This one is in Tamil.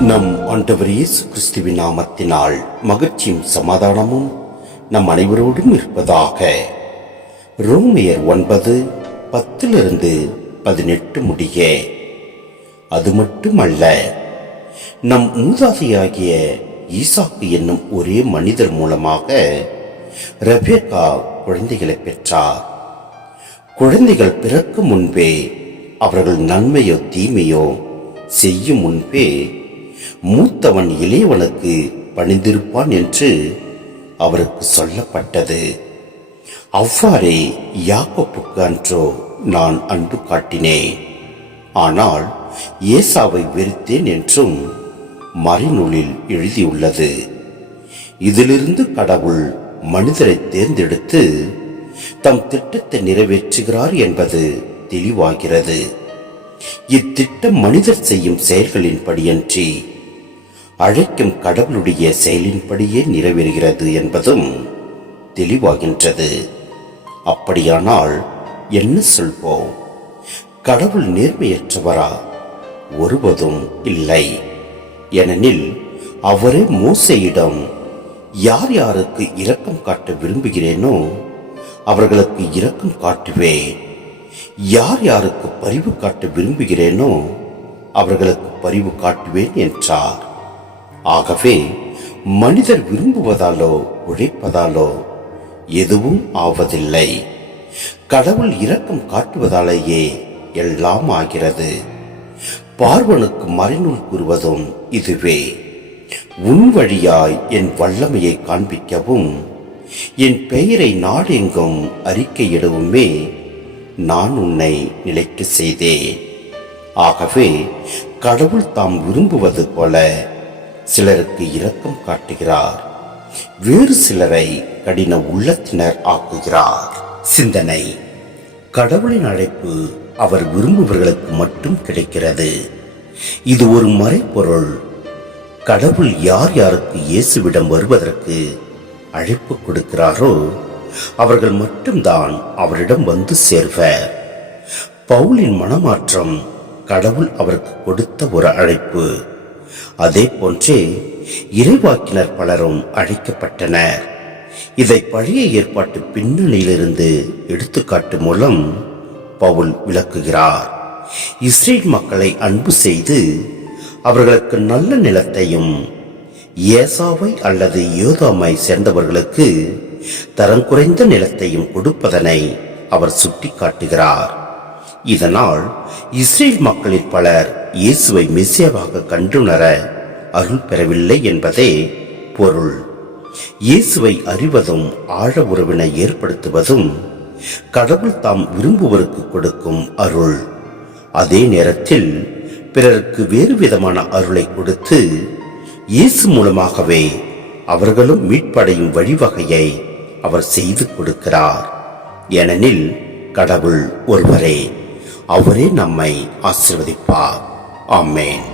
நம் ஆண்டவர் இயேசு கிறிஸ்துவின் நாமத்தினால் மகிழ்ச்சியும் சமாதானமும் நம் அனைவரோடும் இருப்பதாக. ரோமையர் 9:10-18 முடிய. அது மட்டுமல்ல, நம் மூதாதையாகிய ஈசாக்கு என்னும் ஒரே மனிதர் மூலமாக ரெபெக்கா குழந்தைகளை பெற்றார். குழந்தைகள் பிறக்கும் முன்பே அவர்கள் நன்மையோ தீமையோ செய்யும் முன்பே மூத்தவன் இளையவனுக்கு பணிந்திருப்பான் என்று அவருக்கு சொல்லப்பட்டது. அவ்வாறே யாக்கோப்புக்கு அன்றோ நான் அன்பு காட்டினேன், ஆனால் ஏசாவை வெறுத்தேன் என்றும் மறைநூலில் எழுதியுள்ளது. இதிலிருந்து கடவுள் மனிதரை தேர்ந்தெடுத்து தம் திட்டத்தை நிறைவேற்றுகிறார் என்பது தெளிவாகிறது. இத்திட்டம் மனிதர் செய்யும் செயல்களின்படியன்றி அழைக்கும் கடவுளுடைய செயலின்படியே நிறைவேறுகிறது என்பதும் தெளிவாகின்றது. அப்படியானால் என்ன சொல்வோம்? கடவுள் நேர்மையற்றவரா? ஒருவதும் இல்லை. ஏனெனில் அவரே மோசேயிடம், யார் யாருக்கு இரக்கம் காட்ட விரும்புகிறேனோ அவர்களுக்கு இரக்கம் காட்டுவேன், யார் யாருக்கு பரிவு காட்ட விரும்புகிறேனோ அவர்களுக்கு பரிவு காட்டுவேன் என்றார். ஆகவே மனிதர் விரும்புவதாலோ உழைப்பதாலோ எதுவும் ஆவதில்லை. கடவுள் இரக்கம் காட்டுவதாலேயே எல்லாம் ஆகிறது. பார்வனுக்கு மறைநூல் கூறுவதும் இதுவே. உன் வழியாய் என் வல்லமையை காண்பிக்கவும் என் பெயரை நாடெங்கும் அறிக்கையிடவுமே நான் உன்னை நிலைக்க செய்தேன். ஆகவே கடவுள் தாம் விரும்புவது போல சிலருக்கு இரக்கம் காட்டுகிறார், வேறு சிலரை கடின உள்ளத்தினர் ஆக்குகிறார். சிந்தனை: கடவுளின் அழைப்பு அவர் விரும்புபவர்களுக்கு மட்டும் கிடைக்கிறது. இது ஒரு மறைப்பொருள். கடவுள் யார் யாருக்கு இயேசுவிடம் வருவதற்கு அழைப்பு கொடுக்கிறாரோ அவர்கள் மட்டும்தான் அவரிடம் வந்து சேர்வர். பவுலின் மனமாற்றம் கடவுள் அவருக்கு கொடுத்த ஒரு அழைப்பு. அதே போன்றே இறைவாக்கினர் பலரும் அழைக்கப்பட்டனர். இதை பழைய ஏற்பாட்டு பின்னணியிலிருந்து எடுத்துக்காட்டு மூலம் பவுல் விளக்குகிறார். இஸ்ரேல் மக்களை அன்பு செய்து அவர்களுக்கு நல்ல நிலத்தையும், ஏசாவை அல்லது யோதாமை சேர்ந்தவர்களுக்கு தரம் குறைந்த நிலத்தையும் கொடுப்பதனை அவர் சுட்டி காட்டுகிறார். இதனால் இஸ்ரேல் மக்களில் பலர் இயேசுவை மெசியாவாக கண்டுணர அருள் பெறவில்லை என்பதே பொருள். இயேசுவை அறிவதும் ஆழ உறவினை ஏற்படுத்துவதும் கடவுள் தாம் விரும்புவோருக்கு கொடுக்கும் அருள். அதே நேரத்தில் பிறருக்கு வேறு விதமான அருளை கொடுத்து இயேசு மூலமாகவே அவர்களும் மீட்படையும் வழிவகையை அவர் செய்து கொடுக்கிறார். ஏனெனில் கடவுள் ஒருவரே. அவரே நம்மை ஆசீர்வதிப்பார். ஆமென்.